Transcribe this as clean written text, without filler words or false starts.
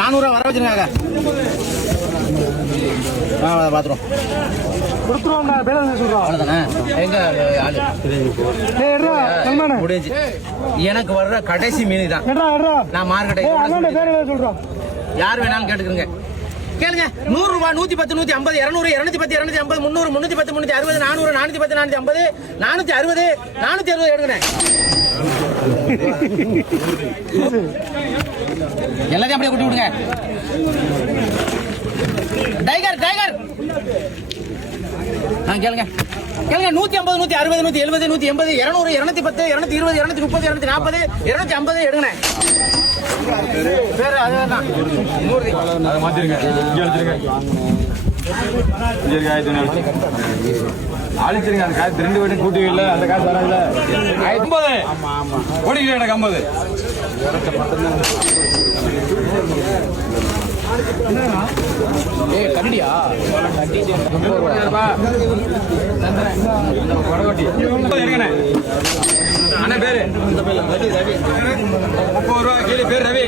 400 வர வச்சிருக்காங்க. பாத்துருவோம் கொடுத்துருவோம். அவ்வளவுதானே. எங்க ஆளு முடிஞ்சு எனக்கு வர்ற கடைசி மீன் தான். நான் மார்க்கெட்டை யார் வேணாலும் கேட்டுக்கிறேங்க. கேளுங்க. 100 ரூபாய், 110, 150, 200, 210, 250, 300, 310, 360, 400, 410, 450, 460, 460 எடுக்கிறேன். எல்லாத்தையும் அப்படியே கூட்டி விடுங்க. டைகர் டைகர் கேளுங்க கேளுங்க. 150, 160, 170, 180, 200, 210, 220, 230, 240, 250 எடுங்க. அழிச்சிருங்க. அந்த காசு 2 வீட்டும் கூட்டி இல்லை. அந்த காசு வராதுல. 50 ஓடிக்கல. எனக்கு 50 கண்டியா அண்ணா பேரு 30 ரூபா கீழே பேர் ரவி.